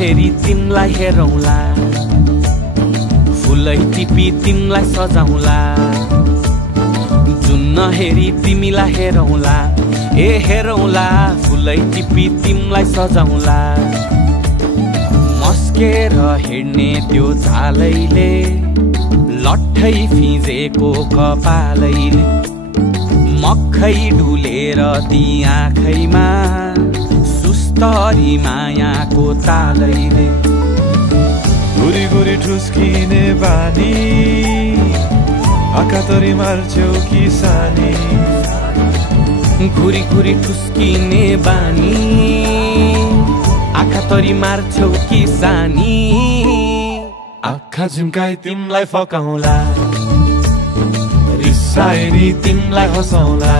हेरी तिमलाई हेरौँला, फुलै टिपी तिमलाई सजाउँला। जुन नहेरी तिमीलाई हेरौँला, ए हेरौँला, फुलै टिपी तिमलाई सजाउँला। मस्केर हिँड्ने त्यो झालैले, लट्ठै फिजेको कपालैले, मक्खै डुलेर ती आँखैमा, सुस्तरी मायाको तालैले। गुरी गुरी ठुस्किने बानी, आँखातरी मार्छौ कि सानी। घुरी घुरी ठुस्किने बानी, आँखातरी मार्छौ कि सानी। आँखा झुम्काई तिमलाई फकाउँला, रिसाएरी तिमलाई हँसाउँला।